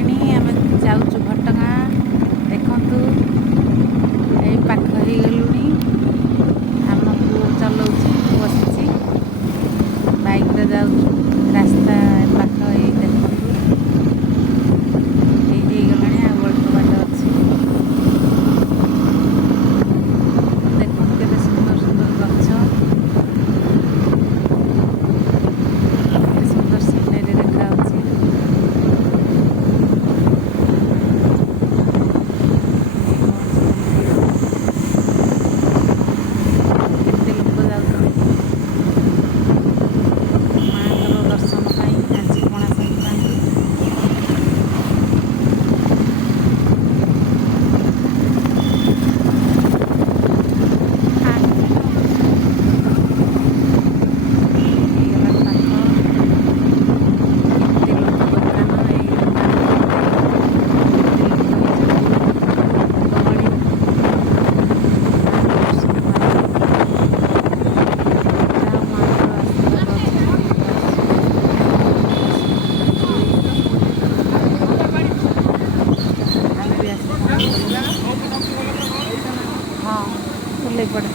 ସାରିଲିଣି। ଆମେ ଯାଉଛୁ ଘଟଗାଁ। ଦେଖନ୍ତୁ ଏଇ ପାଖ ହେଇଗଲୁଣି। ଆମ ପୁଅ ଚଲଉଛି, ମୁଁ ବସିଛି। ବାଇକ୍ରେ ଯାଉଛୁ। ରାସ୍ତା ପାଖ ଏଇ ଦେଖନ୍ତୁ, ଏଇ ହେଇଗଲାଣି, ଆଉ ଅଳ୍ପ ବାଟ ଅଛି। ଦେଖନ୍ତୁ କେତେ ସୁନ୍ଦର ସୁନ୍ଦର ଗଛ, କେତେ ସୁନ୍ଦର ସିନେରୀ ଦେଖାଯାଉଛି। କେତେ ଲୋକ ଯାଉଛନ୍ତି ମାଆଙ୍କର ଦର୍ଶନ ପାଇଁ ଆଜି ପଣା ସଂକ୍ରାନ୍ତି। ହେଇଗଲା ପାଖ। କେତେ ଲୋକ ଦୋକାନ, ଏଇ ଦୋକାନ କେତେ ଲୋକ ହେଇଛନ୍ତି ଗହଳି। ମାଆଙ୍କ ଦର୍ଶନ ପାଇଁ ଯାହା ମାଆଙ୍କର ଆଶୀର୍ବାଦ ଅଛି ସେତିକି ଆସିଛୁ। ଆମେ ବି ଆସି ପହଞ୍ଚିଗଲୁଣି। ହଁ, ଓହ୍ଲେଇ ପଡ଼।